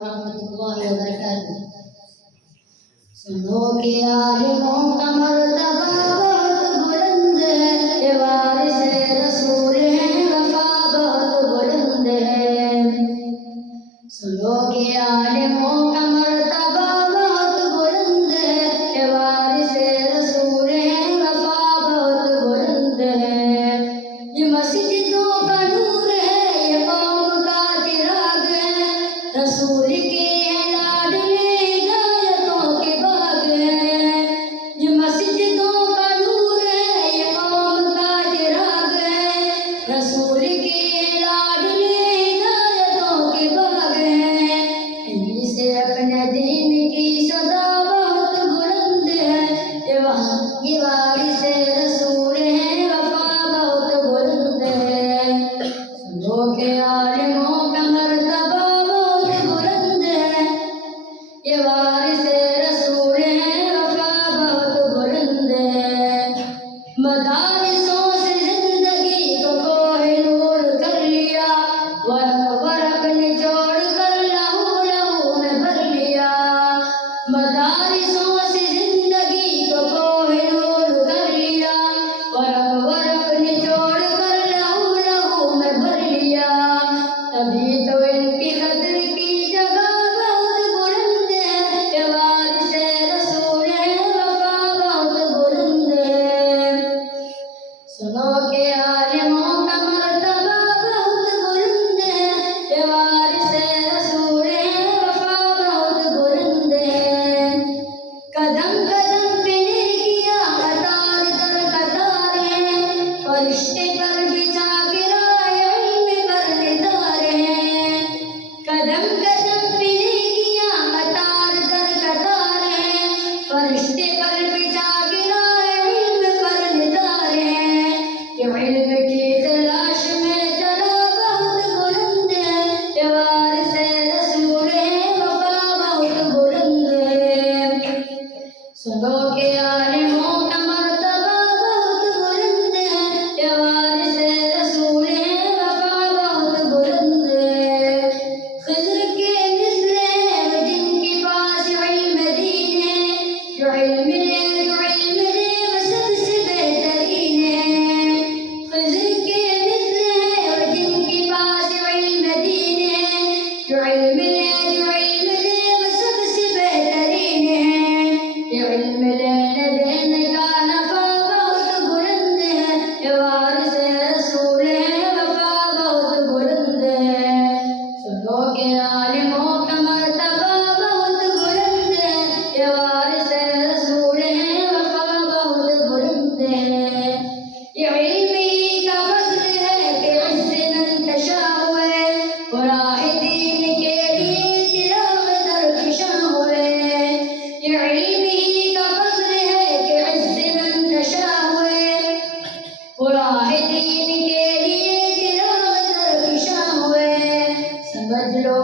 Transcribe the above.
warahmatullahi wabarakatuh. सुनो के आलिमों का मर्तबा बहुत बुलंद है, ये वारिस रसूल हैं, वफा बहुत बुलंद है। सुनो के आलिमों का मर्तबा बहुत बुलंद है, ये वारिस रसूल हैं, वफा बहुत बुलंद है। ये मस्जिदों का नूर है, ये कौम का चिराग है, रसूल के लाडले हिदायतों के बाग है। ये मस्जिदों का नूर है, ये कौम का चिराग है, रसूल के लाडले हिदायतों के बाग है। इन्हीं से अपने दीन की सदा बहुत बुलंद है, ये वारिस रसूल है, वफा बहुत बुलंद है। सुनो के आलिमों का मर्तबा बहुत बुलंद है, ये वारिस रसूल है, वफा बहुत बुलंद है। मदारिसों से जिंदगी को कोहिनूर कर लिया, वर्क वर्क निचोड़ कर लहू लहू में भर लिया। मदारिसों से जिंदगी को कोहिनूर कर लिया, वर्क वर्क निचोड़ कर लहू लहू में भर लिया। तभी तो इनकी कदर की जगह बहुत बुलंद है, ये वारिस रसूल है, वफा बहुत बुलंद है। सुनो के आलिमों का मर्तबा बहुत बुलंद है, ये वारिस रसूल है, वफा बहुत बुलंद है। कदम कदम पे नेकियां कतार दर कतार हैं, फरिश्ते पर बिछा के राह इल्म पर निदार हैं। कदम कदम पे नेकियां कतार दर कतार हैं, फरिश्ते पर बिछा के राह इल्म पर निदार हैं। ये इल्म की तलाश में चला बहुत बुलंद है, ये वारिस रसूल है, वफा बहुत बुलंद है। सुनो के आलिमों का मर्तबा बहुत बुलंद है, ये वारिस रसूल है, वफा बहुत बुलंद है। खिज़्र के मिस्ल है वो जिनके पास इल्म दीन है, जो इल्म ले वो सबसे बेहतरीन है। खिज़्र के मिस्ल है वो जिनके पास इल्म दीन है, जो इल्म ले वो सबसे बेहतरीन है। ये इल्म लेने देने का नफा बहुत बुलंद है, ये वारिस रसूल है, वफा बहुत बुलंद है। सुनो के आलिमों का मर्तबा बहुत बुलंद है, ये वारिस रसूल है, वफा बहुत बुलंद है। ये इल्म ही का फज़्ल है कि इज़्ज़ इंतशा हुए, राह दीन के लिए चिराग दरकशा हुए। ये इल्म ही का फज़्ल है कि इज़्ज़ इंतशा हुए, राह दीन के लिए चिराग दरकशा हुए। समझ लो